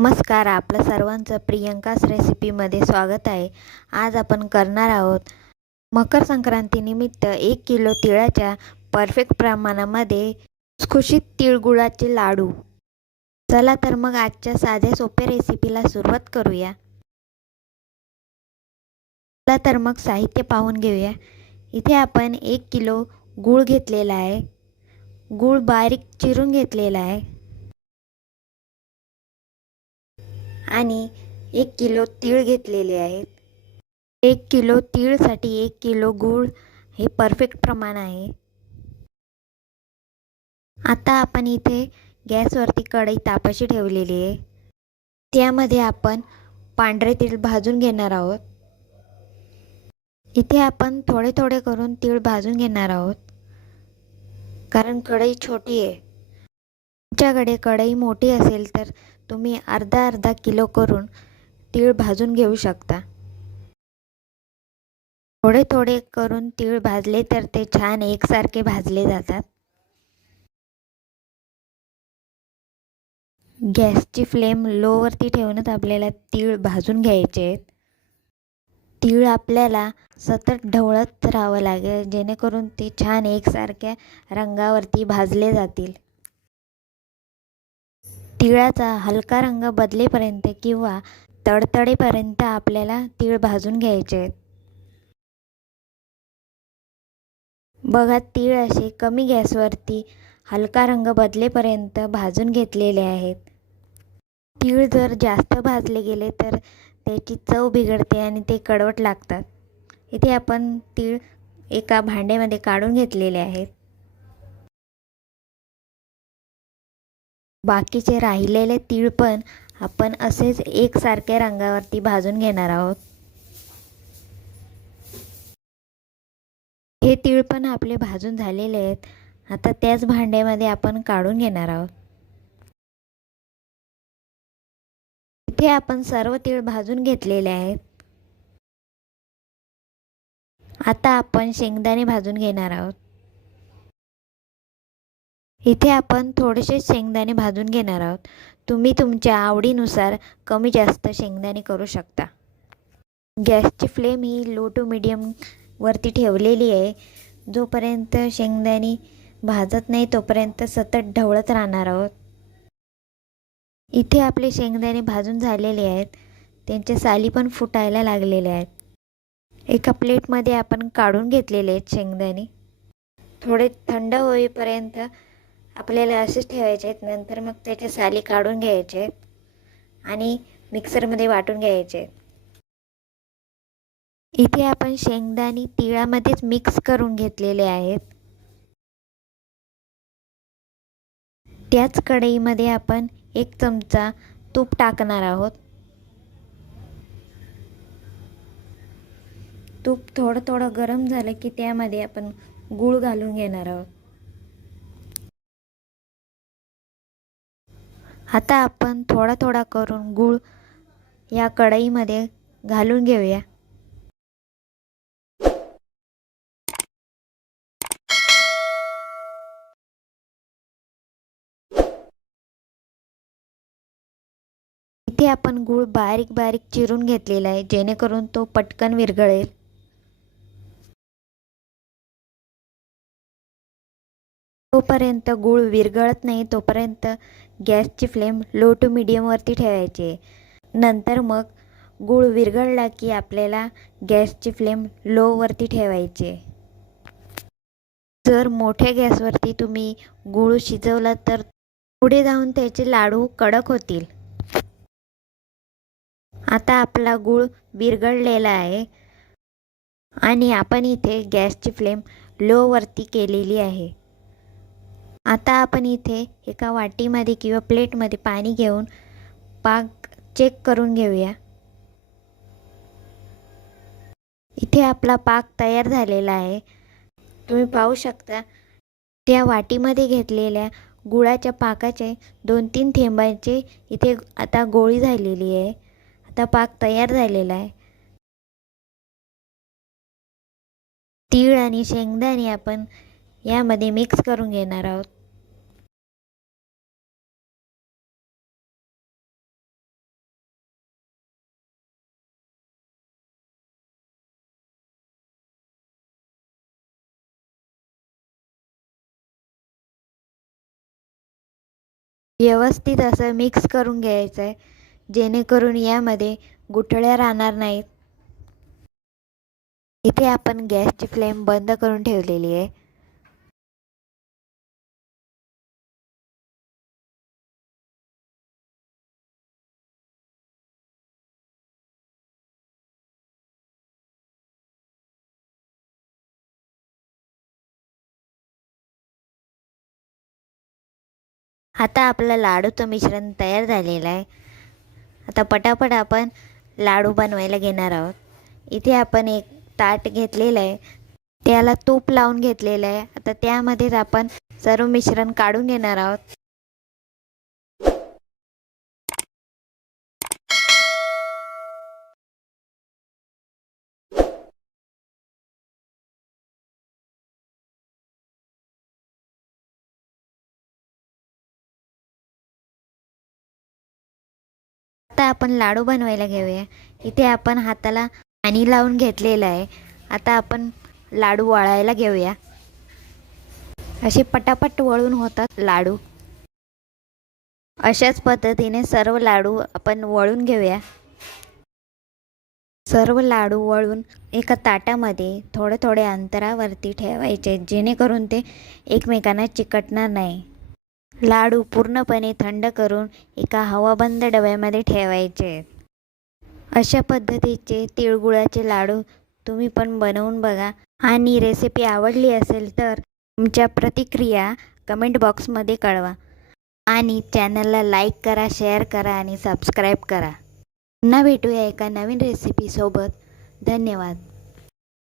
नमस्कार आपलं सर्वांचं प्रियंकास रेसिपीमध्ये स्वागत आहे. आज आपण करणार आहोत मकर संक्रांतीनिमित्त एक किलो तिळाच्या परफेक्ट प्रमाणामध्ये खुशीत तिळगुळाचे लाडू. चला तर मग आजच्या साध्या सोप्या रेसिपीला सुरुवात करूया. चला तर मग साहित्य पाहून घेऊया. इथे आपण एक किलो गूळ घेतलेला आहे. गूळ बारीक चिरून घेतलेला आहे. आणि एक किलो तीळ घेतलेले आहेत. एक किलो तीळसाठी एक किलो गूळ हे परफेक्ट प्रमाण आहे. आता आपण इथे गॅसवरती कढई तापाशी ठेवलेली आहे. त्यामध्ये आपण पांढरे तीळ भाजून घेणार आहोत. इथे आपण थोडे थोडे करून तीळ भाजून घेणार आहोत. कारण कढई छोटी आहे. तुमच्याकडे कढई मोठी असेल तर तुम्ही अर्धा अर्धा किलो करून तीळ भाजून घेऊ शकता. थोडे थोडे करून तीळ भाजले तर ते छान एकसारखे भाजले जातात. गॅसची फ्लेम लोवरती ठेवूनच आपल्याला तीळ भाजून घ्यायचे आहेत. तीळ आपल्याला सतत ढवळत राहावं लागेल जेणेकरून ते छान एकसारख्या रंगावरती भाजले जातील. तिळाचा हलका रंग बदलेपर्यंत किंवा तडतडेपर्यंत आपल्याला तीळ भाजून घ्यायचे. आहेत बघा तीळ असे कमी गॅसवरती हलका रंग बदलेपर्यंत भाजून घेतलेले आहेत. तीळ जर जास्त भाजले गेले तर त्याची चव बिघडते आणि ते कडवट लागतात. इथे आपण तीळ एका भांड्यामध्ये काढून घेतलेले आहेत. बाकीचे राहिलेले तीळ पण आपण असेच एकसारख्या रंगावरती भाजून घेणार आहोत. हे तीळ पण आपले भाजून झालेले आहेत. आता त्याच भांड्यामध्ये आपण काढून घेणार आहोत. इथे आपण सर्व तीळ भाजून घेतलेले आहेत. आता आपण शेंगदाणे भाजून घेणार आहोत. इथे आपण थोडेसे शेंगदाणे भाजून घेणार आहोत. तुम्ही तुमच्या आवडीनुसार कमी जास्त शेंगदाणे करू शकता. गॅसची फ्लेम ही लो टू मिडियम वरती ठेवलेली आहे. जोपर्यंत शेंगदाणे भाजत नाही तोपर्यंत सतत ढवळत राहणार आहोत. इथे आपले शेंगदाणे भाजून झालेले आहेत. त्यांचे साली पण फुटायला लागलेले आहेत. एका प्लेटमध्ये आपण काढून घेतलेले आहेत शेंगदाणे. थोडे थंड होईपर्यंत आपल्याला असेच ठेवायचे आहेत. नंतर मग त्याचे साली काढून घ्यायचे आहेत आणि मिक्सरमध्ये वाटून घ्यायचे इथे आपण शेंगदाणे तिळामध्येच मिक्स करून घेतलेले आहेत. त्याच कढईमध्ये आपण एक चमचा तूप टाकणार आहोत. तूप थोडं थोडं गरम झालं की त्यामध्ये आपण गूळ घालून घेणार आहोत. आता आपण थोडा थोडा करून गूळ या कढईमध्ये घालून घेऊया. इथे आपण गूळ बारीक बारीक चिरून घेतलेला आहे जेणेकरून तो पटकन विरघळेल. तोपर्यंत गूळ विरघळत नाही तोपर्यंत गॅसची फ्लेम लो टू मिडियमवरती ठेवायची. नंतर मग गूळ विरघळला की आपल्याला गॅसची फ्लेम लोवरती ठेवायची. जर मोठ्या गॅसवरती तुम्ही गूळ शिजवला तर पुढे जाऊन त्याचे लाडू कडक होतील. आता आपला गूळ विरघळलेला आहे आणि आपण इथे गॅसची फ्लेम लोवरती केलेली आहे. आता आपण इथे एका वाटीमध्ये किंवा प्लेटमध्ये पाणी घेऊन पाक चेक करून घेऊया. इथे आपला पाक तयार झालेला आहे. तुम्ही पाहू शकता त्या वाटीमध्ये घेतलेल्या गुळाच्या पाकाचे दोन तीन थेंबांचे इथे आता गोळी झालेली आहे. आता पाक तयार झालेला आहे. तीळ आणि शेंगदाणे आपण यामध्ये मिक्स करून घेणार आहोत. व्यवस्थित असं मिक्स करून घ्यायचं आहे जेणेकरून यामध्ये गुठळ्या राहणार नाहीत. इथे आपण गॅसची फ्लेम बंद करून ठेवलेली आहे. आता आपलं लाडूचं मिश्रण तयार झालेलं आहे. आता पटापट आपण लाडू बनवायला घेणार आहोत. इथे आपण एक ताट घेतलेलं आहे. त्याला तूप लावून घेतलेलं आहे. आता त्यामध्येच आपण सर्व मिश्रण काढून घेणार आहोत. आता आपण लाडू बनवायला घेऊया. इथे आपण हाताला पाणी लावून घेतलेलं आहे. आता आपण लाडू वळायला घेऊया. असे पटापट वळून होतात लाडू. अशाच पद्धतीने सर्व लाडू आपण वळून घेऊया. सर्व लाडू वळून एका ताटामध्ये थोडे थोडे अंतरावरती ठेवायचे जेणेकरून ते एकमेकांना चिकटणार नाही. लाडू पूर्णपणे थंड करून एका हवाबंद डब्यामध्ये ठेवायचे. अशा पद्धतीचे तिळगुळाचे लाडू तुम्ही पण बनवून बघा. आणि रेसिपी आवडली असेल तर तुमच्या प्रतिक्रिया कमेंट बॉक्समध्ये कळवा. आणि चॅनलला लाईक करा शेअर करा आणि सबस्क्राईब करा. पुन्हा भेटूया एका नवीन रेसिपीसोबत धन्यवाद.